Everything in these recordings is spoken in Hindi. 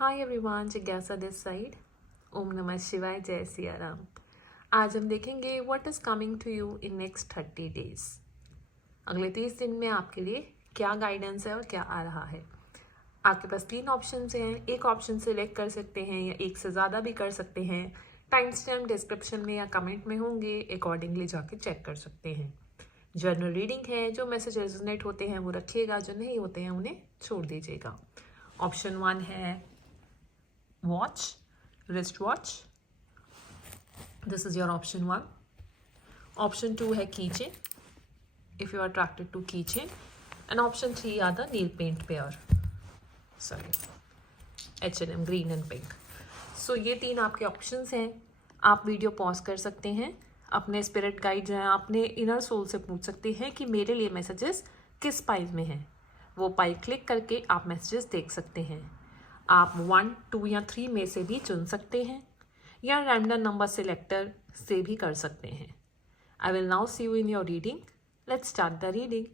हाय एवरीवन, जिज्ञासा दिस साइड। ओम नमः शिवाय, जय सिया राम। आज हम देखेंगे what is coming to you in next 30 days. अगले 30 दिन में आपके लिए क्या गाइडेंस है और क्या आ रहा है। आपके पास 3 ऑप्शन हैं। एक ऑप्शन सेलेक्ट कर सकते हैं या एक से ज़्यादा भी कर सकते हैं। टाइम स्टैम्प डिस्क्रिप्शन में या कमेंट में होंगे, अकॉर्डिंगली जाके चेक कर सकते हैं। जनरल रीडिंग है, जो मैसेज रेजोनेट होते हैं वो रखिएगा, जो नहीं होते हैं उन्हें छोड़ दीजिएगा। ऑप्शन 1 है watch, wristwatch. This is your option 1. Option 2 है keychain, if you are attracted to keychain. And option 3 are the nail paint pair. Sorry, H&M green and pink. So ये 3 आपके options हैं। आप वीडियो पॉज कर सकते हैं, अपने स्पिरिट गाइड्स हैं, अपने इनर सोल से पूछ सकते हैं कि मेरे लिए मैसेजेस किस पाइल में हैं। वो पाइल क्लिक करके आप मैसेजेस देख सकते हैं। आप 1, 2 या 3 में से भी चुन सकते हैं या रैंडम नंबर सिलेक्टर से भी कर सकते हैं। I will now see you in your reading. Let's start the reading.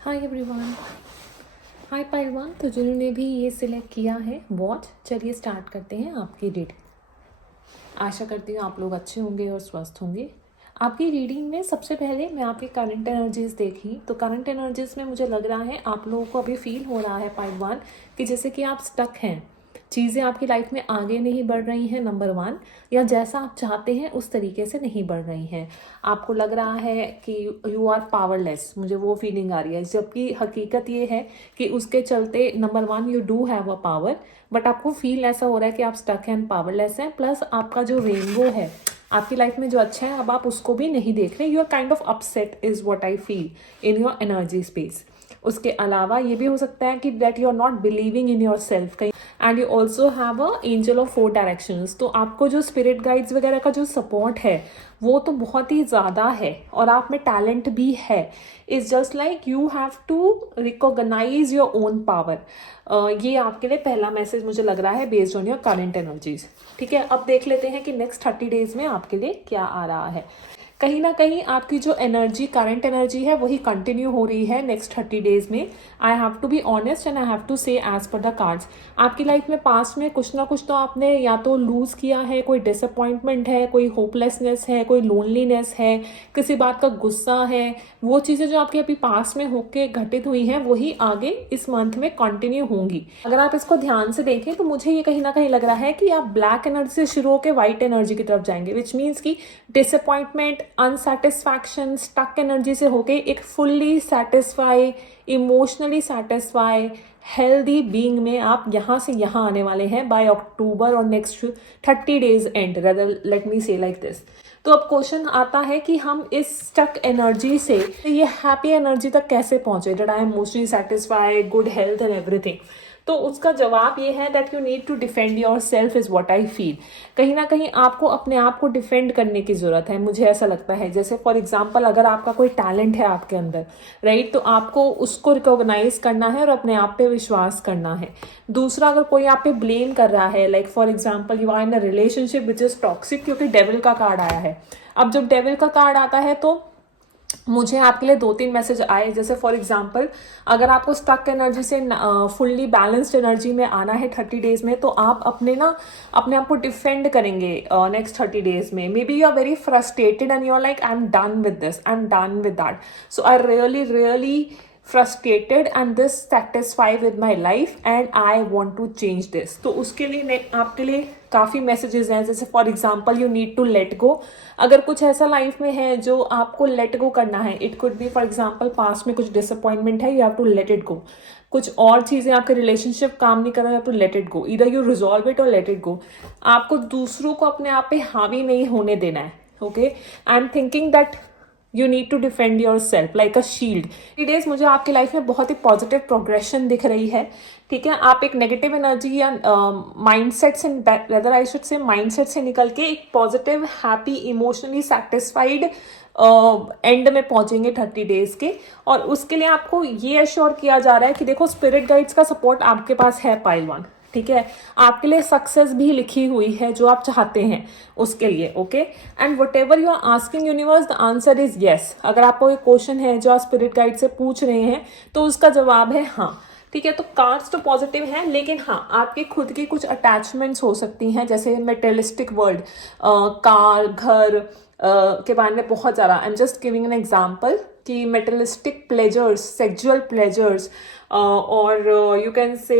Hi everyone, hi pile 1। तो जिन्होंने भी ये सिलेक्ट किया है वॉच, चलिए स्टार्ट करते हैं आपकी रीडिंग। आशा करती हूँ आप लोग अच्छे होंगे और स्वस्थ होंगे। आपकी रीडिंग में सबसे पहले मैं आपकी करंट एनर्जीज देखी, तो करंट एनर्जीज में मुझे लग रहा है आप लोगों को अभी फील हो रहा है पाइल 1 कि जैसे कि आप स्टक हैं, चीज़ें आपकी लाइफ में आगे नहीं बढ़ रही हैं, नंबर 1, या जैसा आप चाहते हैं उस तरीके से नहीं बढ़ रही हैं। आपको लग रहा है कि यू आर पावरलेस, मुझे वो फीलिंग आ रही है, जबकि हकीकत ये है कि उसके चलते number 1 you do have a power, but आपको फील ऐसा हो रहा है कि आप स्टक हैं, पावरलेस हैं। प्लस आपका जो रेनबो है आपकी लाइफ में जो अच्छा है, अब आप उसको भी नहीं देख रहे। You are kind of upset is what I feel in your energy space. उसके अलावा ये भी हो सकता है कि that you are not believing in your self कहीं, and you also have a angel of 4 directions. तो आपको जो स्पिरिट गाइड्स वगैरह का जो सपोर्ट है वो तो बहुत ही ज़्यादा है और आप में टैलेंट भी है। It's just like you have to recognise your own power. ये आपके लिए पहला मैसेज मुझे लग रहा है based on your current energies. ठीक है, अब देख लेते हैं कि नेक्स्ट 30 डेज में आपके लिए क्या आ रहा है। कहीं ना कहीं आपकी जो एनर्जी, करंट एनर्जी है, वही कंटिन्यू हो रही है नेक्स्ट 30 डेज में। I have to be honest and I have to say as per the cards. आपकी लाइफ में पास्ट में कुछ ना कुछ तो आपने या तो लूज किया है, कोई डिसअपॉइंटमेंट है, कोई होपलेसनेस है, कोई लोनलीनेस है, किसी बात का गुस्सा है। वो चीज़ें जो आपके अभी पास्ट में होके घटित हुई हैं वही आगे इस मंथ में कंटिन्यू होंगी। अगर आप इसको ध्यान से देखें तो मुझे ये कहीं ना कहीं लग रहा है कि आप ब्लैक एनर्जी से शुरू होकर व्हाइट एनर्जी की तरफ जाएंगे, विच मीन्स कि डिसअपॉइंटमेंट, अनसेटिस्फैक्शन, स्टक एनर्जी से होके एक fully satisfy, emotionally satisfy, healthy being में आप यहाँ से यहाँ आने वाले हैं बाय अक्टूबर और next 30 days and, rather let me से लाइक दिस। तो अब क्वेश्चन आता है कि हम इस स्टक एनर्जी से ये हैप्पी एनर्जी तक कैसे पहुंचे, that I am emotionally satisfied, good health and everything. तो उसका जवाब ये है that you need to defend yourself is what I feel. कहीं ना कहीं आपको अपने आप को डिफेंड करने की जरूरत है, मुझे ऐसा लगता है। जैसे फॉर एग्जाम्पल अगर आपका कोई टैलेंट है आपके अंदर, राइट, तो आपको उसको रिकॉग्नाइज करना है और अपने आप पे विश्वास करना है। दूसरा, अगर कोई आप पे ब्लेम कर रहा है, like for example you are in a relationship which is toxic, क्योंकि डेविल का कार्ड आया है। अब जब डेविल का कार्ड आता है तो मुझे आपके लिए 2-3 मैसेज आए। जैसे फॉर एग्जांपल अगर आपको स्टक एनर्जी से फुल्ली बैलेंस्ड एनर्जी में आना है 30 डेज में, तो आप अपने आप को डिफेंड करेंगे नेक्स्ट 30 डेज में। Maybe you are very frustrated and you are like I am done with this, I am done with that, so I really frustrated and dissatisfied with my life and I want to change this। तो उसके लिए आपके लिए काफ़ी मैसेजेस हैं। जैसे for example you need to let go. अगर कुछ ऐसा लाइफ में है जो आपको लेट गो करना है, it could be for example past में कुछ डिसअपॉइंटमेंट है, you have to let it go. कुछ और चीज़ें आपके रिलेशनशिप काम नहीं कर रहा है, टू लेट इट गो, इधर यू रिजॉल्व इट और लेट इट गो। आपको दूसरों को अपने आप पे हावी नहीं होने देना है। Okay, I am thinking that you need to defend yourself like a shield. 3 days मुझे आपकी लाइफ में बहुत ही पॉजिटिव प्रोग्रेशन दिख रही है। ठीक है, आप एक नेगेटिव एनर्जी या माइंडसेट से, rather I should say mindset से निकल के एक positive, happy, emotionally satisfied and में पहुंचेंगे 30 डेज के। और उसके लिए आपको ये एश्योर किया जा रहा है कि देखो स्पिरिट गाइड्स का सपोर्ट आपके पास है पाइल 1। ठीक है, आपके लिए सक्सेस भी लिखी हुई है जो आप चाहते हैं उसके लिए। Okay, and whatever you are asking universe, the answer is yes. अगर आपको कोई क्वेश्चन है जो आप स्पिरिट गाइड से पूछ रहे हैं तो उसका जवाब है हाँ। ठीक है, तो कार्ड्स तो पॉजिटिव हैं, लेकिन हाँ आपकी खुद की कुछ अटैचमेंट्स हो सकती हैं, जैसे मेटेरियलिस्टिक वर्ल्ड, कार, घर के बारे में बहुत ज़्यादा। I am just giving an example कि मेटेरियलिस्टिक प्लेजर्स, सेक्सुअल प्लेजर्स, और यू कैन से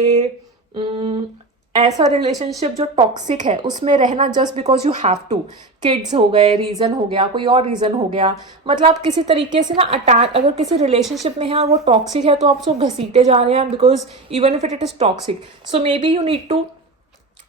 ऐसा रिलेशनशिप जो टॉक्सिक है उसमें रहना just because you have to. Kids हो गए, रीज़न हो गया, कोई और रीज़न हो गया, मतलब आप किसी तरीके से ना अटैच, अगर किसी रिलेशनशिप में है और वो टॉक्सिक है तो आप उसको घसीटे जा रहे हैं, because even if it is toxic, so maybe you need to,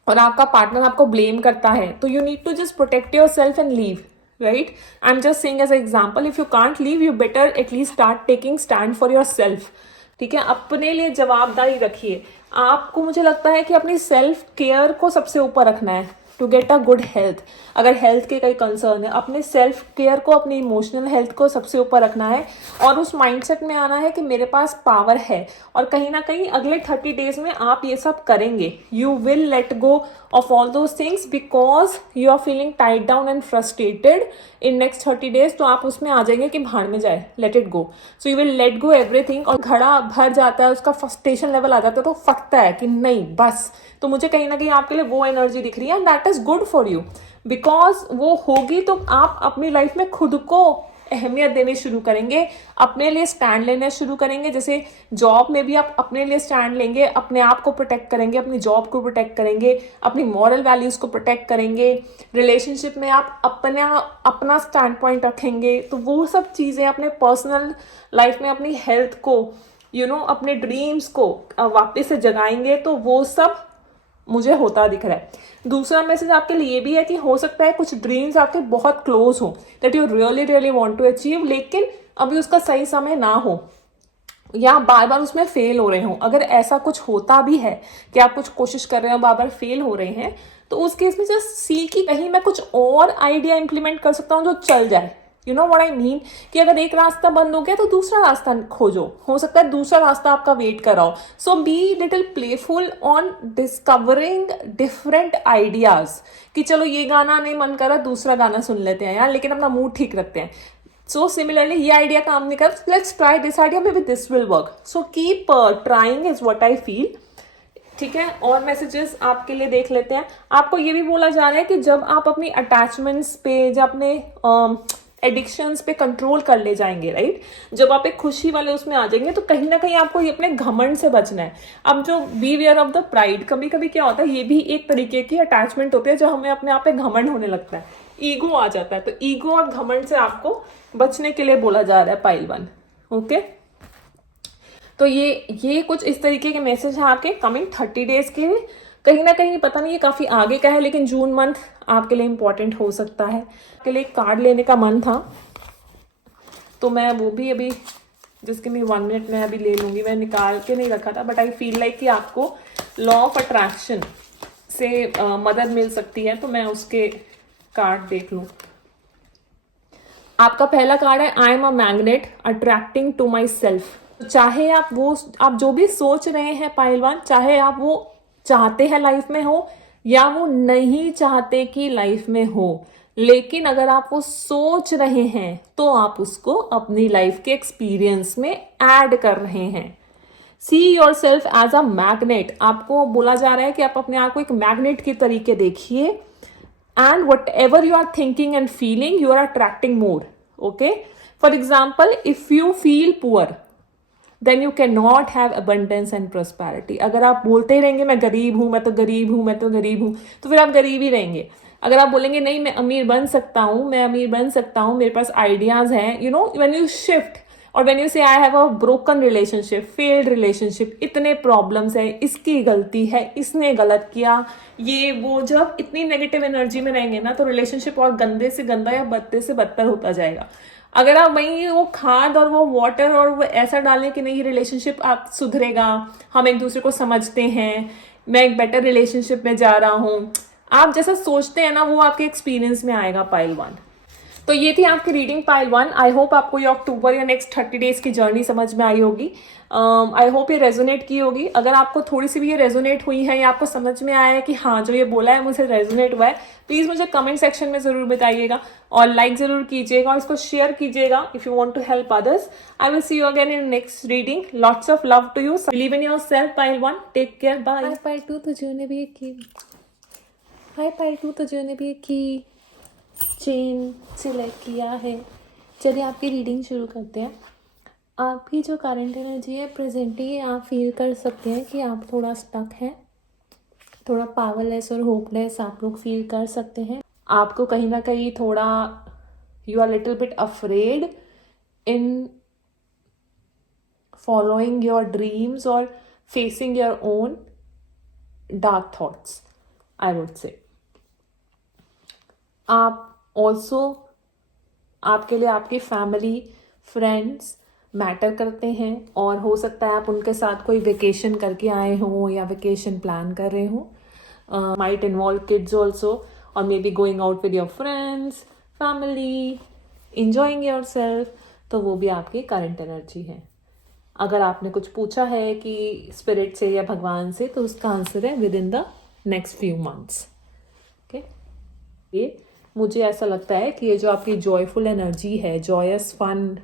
और आपका पार्टनर आपको ब्लेम करता है तो you need to just protect yourself and leave, right. I am just saying as example, if you can't leave you better at least start taking stand for yourself. ठीक है, अपने लिए जवाबदारी रखिए। आपको, मुझे लगता है कि अपनी सेल्फ केयर को सबसे ऊपर रखना है to get a good health. अगर हेल्थ के कई कंसर्न है, अपने सेल्फ केयर को, अपनी इमोशनल हेल्थ को सबसे ऊपर रखना है और उस माइंडसेट में आना है कि मेरे पास पावर है, और कहीं ना कहीं अगले 30 डेज में आप ये सब करेंगे। You will let go of all those things because you are feeling tied down and frustrated in next 30 days, तो आप उसमें आ जाएंगे कि भाड़ में जाए, let it go. So you will let go everything, और घड़ा भर जाता है, उसका फ्रस्ट्रेशन लेवल आ जाता है तो फटता है कि नहीं बस। तो मुझे कहीं ना कहीं आपके लिए वो एनर्जी दिख रही है, and that is good for you, because वो होगी तो आप अपनी लाइफ में खुद को अहमियत देने शुरू करेंगे, अपने लिए स्टैंड लेने शुरू करेंगे। जैसे जॉब में भी आप अपने लिए स्टैंड लेंगे, अपने आप को प्रोटेक्ट करेंगे, अपनी जॉब को प्रोटेक्ट करेंगे, अपनी मॉरल वैल्यूज को प्रोटेक्ट करेंगे। रिलेशनशिप में आप अपना स्टैंड पॉइंट रखेंगे, तो वो सब चीज़ें अपने पर्सनल लाइफ में अपनी हेल्थ को, अपने ड्रीम्स को वापस से जगाएंगे, तो वो सब मुझे होता दिख रहा है। दूसरा मैसेज आपके लिए भी है कि हो सकता है कुछ ड्रीम्स आपके बहुत क्लोज हो, that you really really want to achieve, लेकिन अभी उसका सही समय ना हो या बार बार उसमें फेल हो रहे हो। अगर ऐसा कुछ होता भी है कि आप कुछ कोशिश कर रहे हो, बार बार फेल हो रहे हैं, तो उस केस में जस्ट सी कि कहीं मैं कुछ और आइडिया इंप्लीमेंट कर सकता हूँ जो चल जाए। You know what I mean, कि अगर एक रास्ता बंद हो गया तो दूसरा रास्ता खोजो, हो सकता है दूसरा रास्ता आपका वेट कर रहा हो। So be little playful on discovering different ideas, कि चलो ये गाना नहीं मन करा, दूसरा गाना सुन लेते हैं यार, लेकिन अपना मूड ठीक रखते हैं। सो सिमिलरली ये आइडिया काम नहीं कर, let's try this idea, may be this will work. So keep trying is what I feel. ठीक है, और मैसेजेस आपके लिए देख लेते हैं। आपको ये भी बोला जा रहा है कि जब आप अपनी अटैचमेंट्स पे, जब अपने एडिक्शंस पे कंट्रोल कर ले जाएंगे, राइट, जब आप एक खुशी वाले उसमें आ जाएंगे, तो कहीं ना कहीं आपको ये अपने घमंड से बचना है। अब जो beware of the pride, कभी कभी क्या होता है, ये भी एक तरीके की अटैचमेंट होती है जो हमें अपने आप पे घमंड होने लगता है, ईगो आ जाता है। तो ईगो और घमंड से आपको बचने के लिए बोला जा रहा है पाइल 1। ओके, तो ये कुछ इस तरीके के मैसेज हैं आपके कमिंग 30 डेज के लिए। कहीं ना कहीं पता नहीं ये काफ़ी आगे का है, लेकिन जून मंथ आपके लिए इम्पॉर्टेंट हो सकता है। आपके लिए कार्ड लेने का मन था तो मैं वो भी अभी जिसके मैं 1 मिनट में अभी ले लूँगी। मैं निकाल के नहीं रखा था, बट आई फील लाइक कि आपको लॉ ऑफ अट्रैक्शन से मदद मिल सकती है, तो मैं उसके कार्ड देख लूँ। आपका पहला कार्ड है I am a magnet attracting to myself. चाहे आप जो भी सोच रहे हैं पाइल 1, चाहे आप वो चाहते हैं लाइफ में हो या वो नहीं चाहते कि लाइफ में हो, लेकिन अगर आप वो सोच रहे हैं तो आप उसको अपनी लाइफ के एक्सपीरियंस में ऐड कर रहे हैं। See yourself as a magnet. आपको बोला जा रहा है कि आप अपने आप को एक मैग्नेट की तरीके देखिए, and whatever you are thinking and feeling you are attracting more. Okay, for example if you feel poor then you can not have abundance and prosperity. अगर आप बोलते ही रहेंगे मैं गरीब हूँ, मैं तो गरीब हूँ, मैं तो गरीब हूँ, तो फिर आप गरीब ही रहेंगे। अगर आप बोलेंगे नहीं मैं अमीर बन सकता हूँ, मैं अमीर बन सकता हूँ, मेरे पास आइडियाज हैं, you know, when you shift, और व्हेन यू से I have a broken relationship, failed relationship, इतने प्रॉब्लम्स है, इसकी गलती है, इसने गलत किया, ये वो, जब इतनी नेगेटिव एनर्जी में रहेंगे ना तो रिलेशनशिप और गंदे से गंदा या बदते से बदतर होता जाएगा। अगर आप वहीं वो खाद और वो वाटर और वो ऐसा डालें कि नहीं रिलेशनशिप आप सुधरेगा, हम एक दूसरे को समझते हैं, मैं एक बेटर रिलेशनशिप में जा रहा हूँ, आप जैसा सोचते हैं ना वो आपके एक्सपीरियंस में आएगा पाइल 1। तो ये थी आपकी रीडिंग पाइल 1। आई होप आपको ये अक्टूबर या नेक्स्ट 30 डेज की जर्नी समझ में आई होगी। आई होप ये रेजोनेट की होगी। अगर आपको थोड़ी सी भी ये रेजोनेट हुई है या आपको समझ में आया है कि हाँ जो ये बोला है मुझे रेजोनेट हुआ है, प्लीज़ मुझे कमेंट सेक्शन में ज़रूर बताइएगा और लाइक ज़रूर कीजिएगा और इसको शेयर कीजिएगा if you want to help others. I will see you again in next reading. Lots of love to you. Believe in your self. Pile 1, take care, bye. Pile 2 तुझे भी एक की। हाय पाइल 2 तुझे भी एक की चेन सिलेक्ट किया है। चलिए आपकी रीडिंग शुरू करते हैं। आपकी जो करंट एनर्जी है प्रेजेंटली आप फील कर सकते हैं कि आप थोड़ा स्टक हैं, थोड़ा पावरलेस और होपलेस आप लोग फील कर सकते हैं। आपको कहीं ना कहीं थोड़ा you are little bit afraid in following your dreams और facing your own dark thoughts, I would say. आप ऑल्सो आपके लिए आपकी फैमिली फ्रेंड्स मैटर करते हैं और हो सकता है आप उनके साथ कोई वेकेशन करके आए हों या वेकेशन प्लान कर रहे हों। माइट इन्वॉल्व किड्स ऑल्सो और may be going out with your friends, family, enjoying your self. तो वो भी आपकी करंट एनर्जी है। अगर आपने कुछ पूछा है कि स्पिरिट से या भगवान से, तो उसका आंसर है with in the next few months. Okay, ये मुझे ऐसा लगता है कि ये जो आपकी जॉयफुल एनर्जी है, जॉयस फन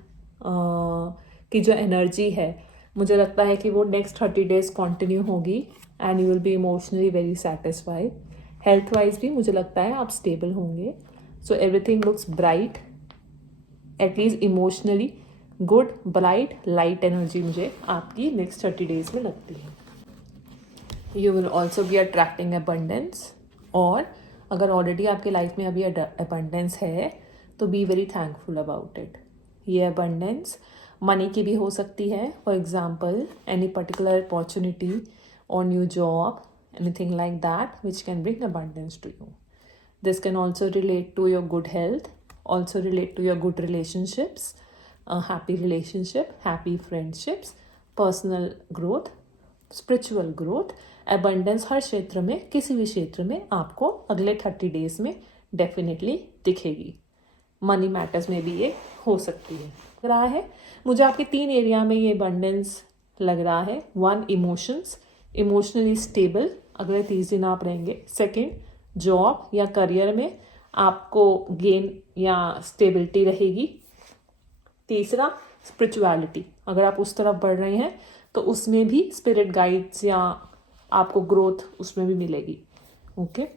की जो एनर्जी है, मुझे लगता है कि वो नेक्स्ट 30 डेज कंटिन्यू होगी and you will B emotionally very satisfied. Health wise भी मुझे लगता है आप स्टेबल होंगे। So everything looks bright, at least emotionally good, bright, light energy मुझे आपकी नेक्स्ट 30 डेज में लगती है। You will also be attracting abundance, और अगर ऑलरेडी आपके लाइफ में अभी अबंडेंस है तो be very thankful about it. ये अबंडेंस मनी की भी हो सकती है, for example any particular opportunity और new job, anything like that which can bring abundance to you. This can also relate to your good health, also relate to your good relationships, happy relationship, happy friendships, personal growth, spiritual growth. Abundance हर क्षेत्र में, किसी भी क्षेत्र में आपको अगले 30 डेज में डेफिनेटली दिखेगी। मनी मैटर्स में भी ये हो सकती है। लग रहा है मुझे आपके 3 एरिया में ये अबंडेंस लग रहा है। 1, इमोशंस, इमोशनली स्टेबल अगले 30 दिन आप रहेंगे। 2, जॉब या करियर में आपको गेन या स्टेबिलिटी रहेगी। 3, स्पिरिचुअलिटी, अगर आप उस तरफ बढ़ रहे हैं तो उसमें भी स्पिरिट गाइड्स या आपको ग्रोथ उसमें भी मिलेगी। ओके,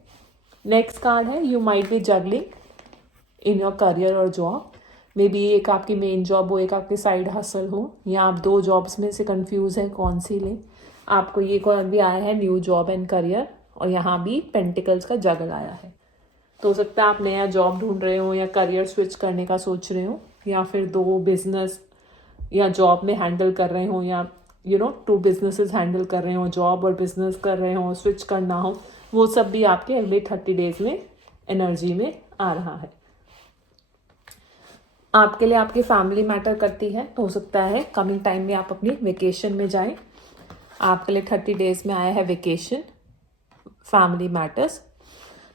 नेक्स्ट कार्ड है you might B juggling in your career और जॉब। मे बी एक आपकी मेन जॉब हो, एक आपकी साइड हसल हो, या आप 2 जॉब्स में से कंफ्यूज हैं कौन सी लें। आपको ये कौन भी आया है न्यू जॉब एंड करियर, और यहाँ भी पेंटिकल्स का जगल आया है। तो हो सकता है आप नया जॉब ढूंढ रहे हो या करियर स्विच करने का सोच रहे हो, या फिर 2 बिजनेस या जॉब में हैंडल कर रहे हो, या 2 बिजनेसेस हैंडल कर रहे हो, जॉब और बिजनेस कर रहे हो, स्विच करना हो, वो सब भी आपके अगले 30 डेज में एनर्जी में आ रहा है। आपके लिए आपकी फैमिली मैटर करती है, तो हो सकता है कमिंग टाइम में आप अपनी वेकेशन में जाएं। आपके लिए 30 डेज में आया है वेकेशन, फैमिली मैटर्स।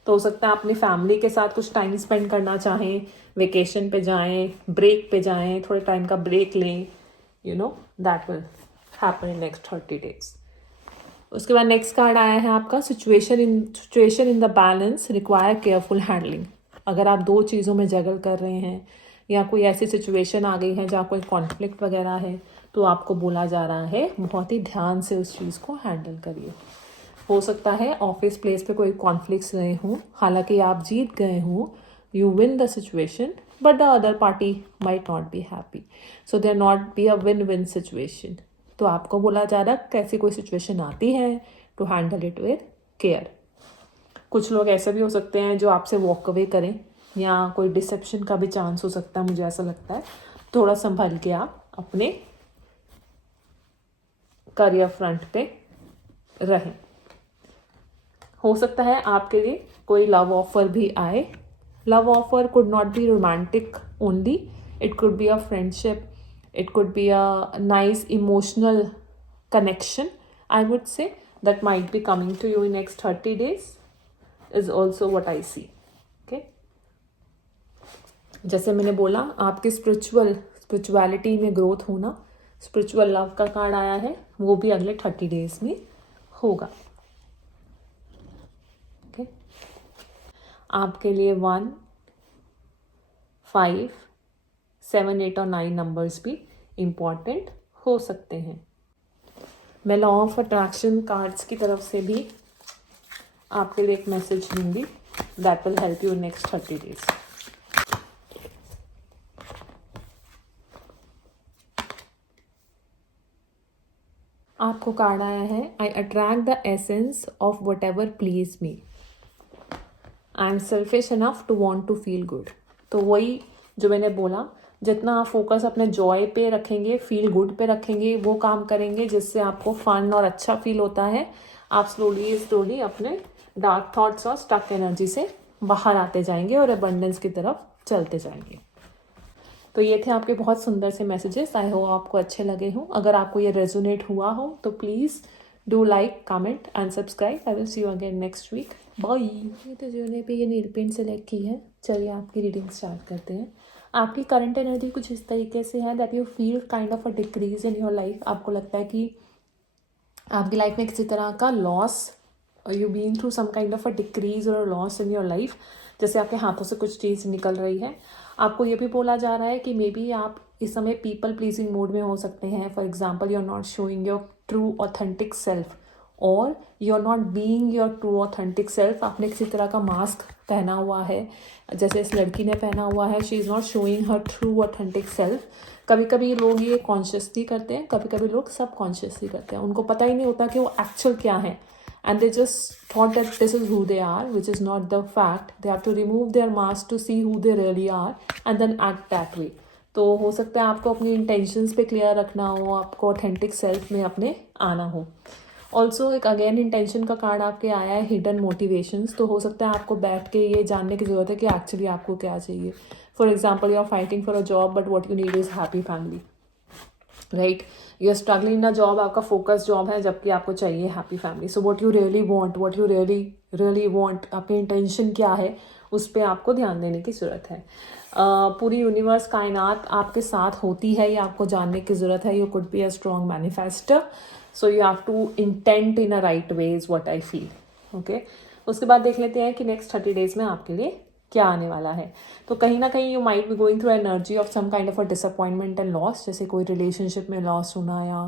तो हो सकता है अपनी फैमिली के साथ कुछ टाइम स्पेंड करना चाहें, वेकेशन पे जाएं, ब्रेक पे जाएं, थोड़े टाइम का ब्रेक लें, that will happen in next 30 days. उसके बाद नेक्स्ट कार्ड आया है आपका situation in the balance require careful handling. अगर आप 2 चीज़ों में जगल कर रहे हैं या कोई ऐसी सिचुएशन आ गई है जहाँ कोई कॉन्फ्लिक्ट वगैरह है, तो आपको बोला जा रहा है बहुत ही ध्यान से उस चीज़ को हैंडल करिए। हो सकता है ऑफिस प्लेस पे कोई कॉन्फ्लिक्ट्स रहे हों, हालांकि आप जीत गए हों, you win the situation, but the other party might not be happy, so there not be a win win situation. तो आपको बोला जा रहा है कैसी कोई सिचुएशन आती है to handle it with care. कुछ लोग ऐसे भी हो सकते हैं जो आपसे वॉक अवे करें, या कोई डिसेप्शन का भी चांस हो सकता है, मुझे ऐसा लगता है। थोड़ा संभल के आप अपने करियर फ्रंट पे रहें। हो सकता है आपके लिए कोई लव ऑफर भी आए। Love offer could not be romantic only, it could be a friendship, it could be a nice emotional connection, I would say, that might be coming to you in next 30 days is also what I see. Okay, जैसे मैंने बोला, आपके स्पिरिचुअलिटी में ग्रोथ होना, स्पिरिचुअल लव का कार्ड आया है, वो भी अगले 30 डेज में होगा। ओके, आपके लिए 1, 5, 7, 8 और 9 नंबर्स भी इम्पॉर्टेंट हो सकते हैं। मैं लॉ ऑफ अट्रैक्शन कार्ड्स की तरफ से भी आपके लिए एक मैसेज दूंगी that will help you next 30 days. आपको कार्ड आया है, I attract the essence of whatever please me, I am selfish enough to want to feel good. तो वही जो मैंने बोला, जितना आप फोकस अपने जॉय पे रखेंगे, फील गुड पे रखेंगे, वो काम करेंगे जिससे आपको फन और अच्छा फील होता है, आप स्लोली अपने डार्क थॉट्स और स्टक एनर्जी से बाहर आते जाएंगे और अबंडेंस की तरफ चलते जाएंगे। तो ये थे आपके बहुत सुंदर से मैसेजेस। आई होप आपको अच्छे लगे हों। अगर आपको ये रेजोनेट हुआ हो तो please do like, comment and subscribe. I will see you again next week. Bye. तो जिन्होंने पे ये नील पेंट सेलेक्ट की है, चलिए आपकी रीडिंग स्टार्ट करते हैं। आपकी करंट एनर्जी कुछ इस तरीके से है that you feel kind of a decrease in your life. आपको लगता है कि आपकी लाइफ में किसी तरह का loss, you been through some kind of a decrease or loss in your life, जैसे आपके हाथों से कुछ चीज़ निकल रही है। आपको ये भी बोला जा रहा है कि मे बी आप इस समय पीपल प्लीजिंग मोड में हो सकते हैं। For example, you are not showing your true authentic self और you are not being your true authentic self. आपने किसी तरह का मास्क पहना हुआ है, जैसे इस लड़की ने पहना हुआ है। She is not showing her true authentic self. कभी कभी लोग ये कॉन्शियसली करते हैं, कभी कभी लोग सब कॉन्शियसली करते हैं। उनको पता ही नहीं होता कि वो एक्चुअल क्या है, and they just thought that this is who they are, which is not the fact. They have to remove their mask to see who they really are and then act that way. तो हो सकता है आपको अपनी इंटेंशंस पे क्लियर रखना हो, आपको ऑथेंटिक सेल्फ में अपने आना हो। ऑल्सो एक अगेन इंटेंशन का कार्ड आपके आया है, हिडन मोटिवेशंस। तो हो सकता है आपको बैठ के ये जानने की ज़रूरत है कि एक्चुअली आपको क्या चाहिए। For example, you are fighting for a job but what you need is happy family, right. You are struggling in a job, आपका फोकस जॉब है, जबकि आपको चाहिए happy family. So what you really want, what you really want, आपकी इंटेंशन क्या है, उस पर आपको ध्यान देने की ज़रूरत है। पूरी यूनिवर्स, कायनात आपके साथ होती है, ये आपको जानने की ज़रूरत है। You could be a strong manifester, so you have to intent in a right way is what I feel. Okay, उसके बाद देख लेते हैं कि नेक्स्ट 30 डेज में आपके लिए क्या आने वाला है। तो कहीं ना कहीं you might be going through energy of some kind of a disappointment and loss, जैसे कोई रिलेशनशिप में लॉस होना या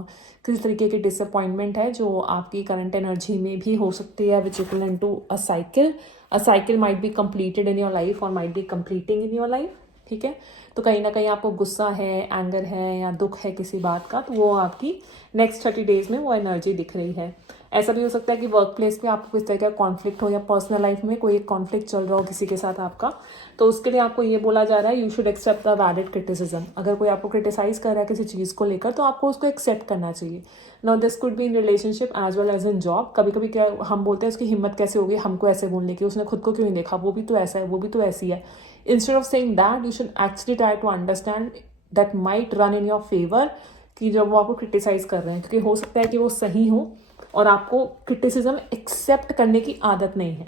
किसी तरीके की डिसअपॉइंटमेंट है जो आपकी करंट एनर्जी में भी हो सकती है, which equal to a cycle. A cycle might be completed in your life और might be completing in your life. ठीक है, तो कहीं ना कहीं आपको गुस्सा है, एंगर है या दुख है किसी बात का, तो वो आपकी नेक्स्ट 30 डेज में वो एनर्जी दिख रही है। ऐसा भी हो सकता है कि वर्क प्लेस पे आपको किस तरह का कॉन्फ्लिक्ट हो या पर्सनल लाइफ में कोई एक कॉन्फ्लिक्ट चल रहा हो किसी के साथ आपका, तो उसके लिए आपको ये बोला जा रहा है, you should accept the valid criticism. अगर कोई आपको क्रिटिसाइज कर रहा है किसी चीज़ को लेकर, तो आपको उसको एक्सेप्ट करना चाहिए। Now this could be in relationship as well as in job. कभी कभी क्या हम बोलते हैं, उसकी हिम्मत कैसे होगी हमको ऐसे बोलने की, उसने खुद को क्यों नहीं देखा, वो भी तो ऐसा है, वो भी तो ऐसी है। Instead of saying that, you should actually try to understand that might run in your favour, कि जब वो आपको क्रिटिसाइज कर रहे हैं, क्योंकि हो सकता है कि वो सही हो और आपको क्रिटिसिज्म एक्सेप्ट करने की आदत नहीं है।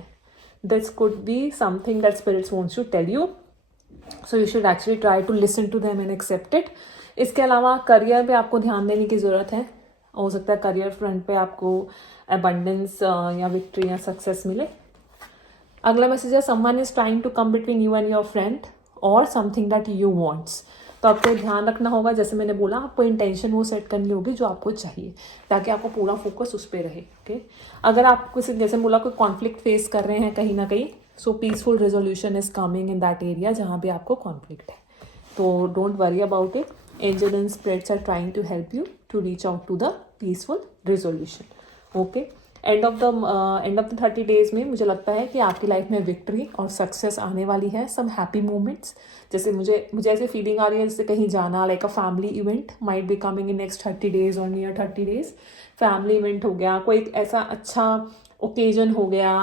This could be something that spirits wants to tell you, so you should actually try to listen to them and accept it. इसके अलावा करियर पे आपको ध्यान देने की ज़रूरत है। हो सकता है करियर फ्रंट पे आपको अबंडेंस या विक्ट्री या सक्सेस मिले। अगला मैसेज है, someone is trying to come between you and your friend or something that you wants. तो आपको ध्यान रखना होगा, जैसे मैंने बोला, आपको इंटेंशन वो सेट करनी होगी जो आपको चाहिए, ताकि आपको पूरा फोकस उस पर रहे। ओके, अगर आप किसी, जैसे बोला, कोई कॉन्फ्लिक्ट फेस कर रहे हैं कहीं ना कहीं, so peaceful resolution is coming in that area जहाँ भी आपको कॉन्फ्लिक्ट है। तो don't worry about it, angel and spirits are trying to help you to reach out to the peaceful resolution. Okay, end of the 30 days में मुझे लगता है कि आपकी लाइफ में विक्ट्री और सक्सेस आने वाली है। सम हैप्पी मोमेंट्स, जैसे मुझे ऐसे फीलिंग आ रही है जैसे कहीं जाना, like a family event might be coming in next 30 days और नियर 30 डेज। फैमिली इवेंट हो गया, कोई ऐसा अच्छा ओकेजन हो गया,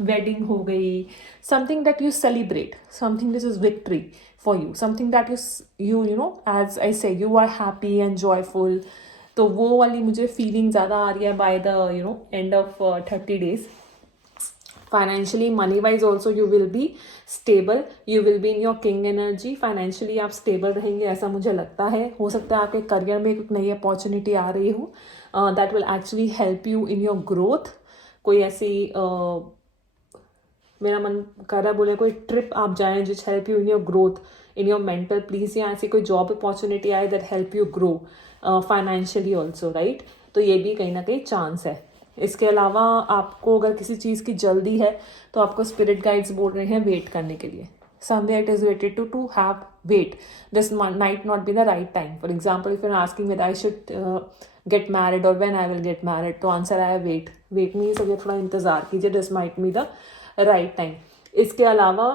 वेडिंग हो गई, something that you celebrate, something this is victory for you, something that you know as I say you are happy and joyful. तो वो वाली मुझे फीलिंग ज़्यादा आ रही है by the end of 30 days. Financially money wise also you will be stable, you will be in your king energy. Financially आप स्टेबल रहेंगे ऐसा मुझे लगता है। हो सकता है आपके करियर में एक नई अपॉर्चुनिटी आ रही हो that will actually help you in your growth. कोई ऐसी मेरा मन कर रहा है बोले कोई ट्रिप आप जाएं which help you in your growth, in your mental please, या ऐसी कोई जॉब अपॉर्चुनिटी आए that help you grow financially also, right. तो ये भी कहीं ना कहीं चांस है। इसके अलावा आपको अगर किसी चीज़ की जल्दी है तो आपको स्पिरिट गाइड्स बोल रहे हैं वेट करने के लिए। Somewhere it is waited to have wait, this might not be the right time. For example if you are asking whether I should get married और when I will get married, तो आंसर आया वेट। वेट मीन्स अगर थोड़ा इंतजार कीजिए, this might be the right time. इसके अलावा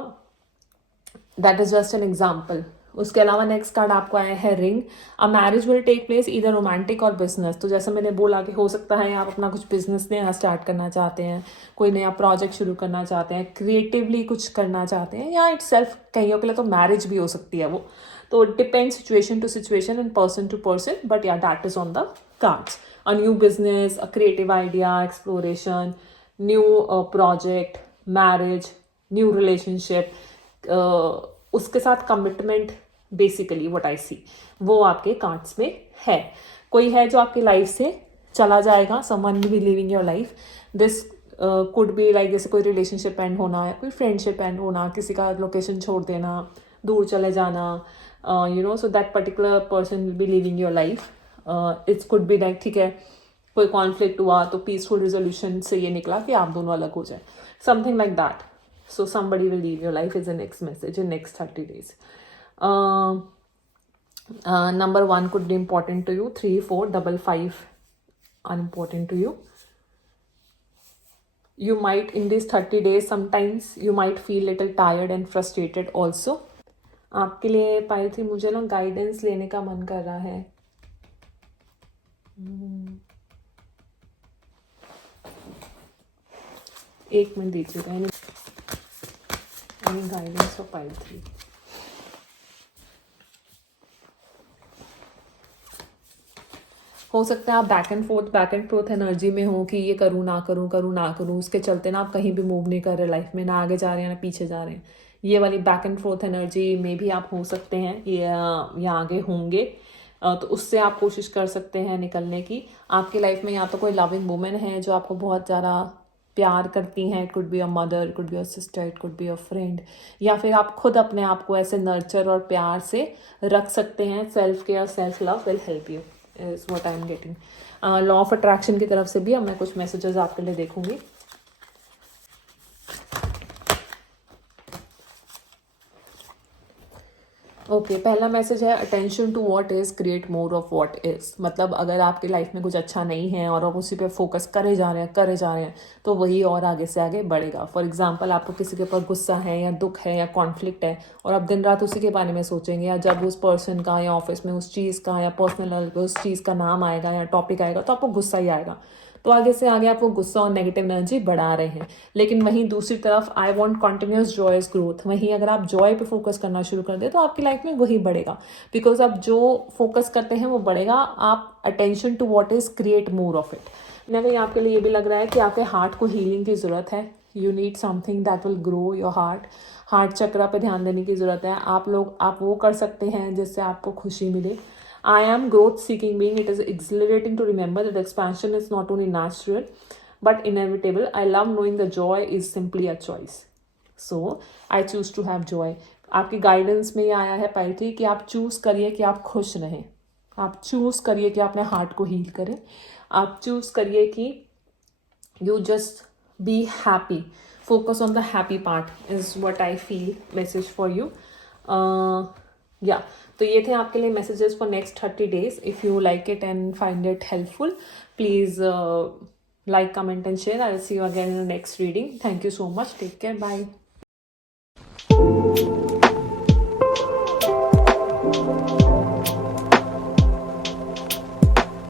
that is just an example. उसके अलावा नेक्स्ट कार्ड आपको आया है ring. A marriage will take place इधर रोमांटिक और बिजनेस। तो जैसे मैंने बोला कि हो सकता है आप अपना कुछ बिजनेस नया स्टार्ट करना चाहते हैं, कोई नया प्रोजेक्ट शुरू करना चाहते हैं, क्रिएटिवली कुछ करना चाहते हैं, या इट सेल्फ कईयों के लिए तो मैरिज भी हो सकती है वो। तो it depends situation to situation and person to person, but या that is on the cards. A new business, a creative idea, exploration, new project, marriage, new relationship, उसके साथ commitment, basically what I see वो आपके कार्ड्स में है। कोई है जो आपकी लाइफ से चला जाएगा, someone will be living your life. This could be like जैसे कोई रिलेशनशिप एंड होना है, कोई फ्रेंडशिप एंड होना, किसी का लोकेशन छोड़ देना, दूर चले जाना, you know, so that particular person will be living your life. It's could be like ठीक है कोई कॉन्फ्लिक्ट हुआ तो पीसफुल रिजोल्यूशन से ये निकला कि आप दोनों अलग हो जाए, something like that. So somebody will leave your life is the next message in next 30 days. Number 1 could be important to you. 3, 4, 5, 5 unimportant to you. You might in these 30 days sometimes you might feel little tired and frustrated also. आपके लिए पाई थी मुझे ना गाइडेंस लेने का मन कर रहा है। एक मिनट दीजिएगा। Guidance for pile 3। हो सकता है आप बैक एंड फोर्थ एनर्जी में हो कि ये करूँ ना करूँ, उसके चलते ना आप कहीं भी मूव नहीं कर रहे लाइफ में, ना आगे जा रहे हैं ना पीछे जा रहे हैं। ये वाली बैक एंड फोर्थ एनर्जी में भी आप हो सकते हैं या आगे होंगे, तो उससे आप कोशिश कर सकते हैं निकलने की। आपकी लाइफ में या तो कोई लविंग वुमेन है जो आपको बहुत ज़्यादा प्यार करती हैं, it could be a mother, it could be a sister, it could be a friend, या फिर आप खुद अपने आप को ऐसे नर्चर और प्यार से रख सकते हैं। Self care, self love will help you is what I am getting. Law of attraction की तरफ से भी अब मैं कुछ मैसेजेस आपके लिए देखूंगी। ओके, पहला मैसेज है attention to what is, create more of what is. मतलब अगर आपकी लाइफ में कुछ अच्छा नहीं है और आप उसी पे फोकस करे जा रहे हैं तो वही और आगे से आगे बढ़ेगा। फॉर एग्जांपल आपको किसी के ऊपर गुस्सा है या दुख है या कॉन्फ्लिक्ट है और आप दिन रात उसी के बारे में सोचेंगे, या जब उस पर्सन का या ऑफिस में उस चीज़ का या पर्सनल लेवल पर उस चीज़ का नाम आएगा या टॉपिक आएगा तो आपको गुस्सा ही आएगा। तो आगे से आगे आप वो गुस्सा और नेगेटिव एनर्जी बढ़ा रहे हैं। लेकिन वहीं दूसरी तरफ I want continuous joyous growth, वहीं अगर आप जॉय पे फोकस करना शुरू कर दे तो आपकी लाइफ में वही बढ़ेगा, बिकॉज आप जो फोकस करते हैं वो बढ़ेगा। आप attention to what is, create more of it. ना कहीं आपके लिए ये भी लग रहा है कि आपके हार्ट को हीलिंग की ज़रूरत है। You need something that will grow your heart चक्र पे ध्यान देने की ज़रूरत है। आप वो कर सकते हैं जिससे आपको खुशी मिले। I am growth seeking being. It is exhilarating to remember that expansion is not only natural but inevitable. I love knowing the joy is simply a choice. So I choose to have joy. आपकी गाइडेंस में ये आया है पाइथी कि आप चूज करिए कि आप खुश रहें। आप चूज करिए कि अपने हार्ट को हील करें। आप चूज करिए कि you just be happy. Focus on the happy part is what I feel message for you. Yeah. तो ये थे आपके लिए messages for next 30 days. If you like it and find it helpful, please like, comment and share. I'll see you again in the next reading. Thank you so much. Take care. Bye.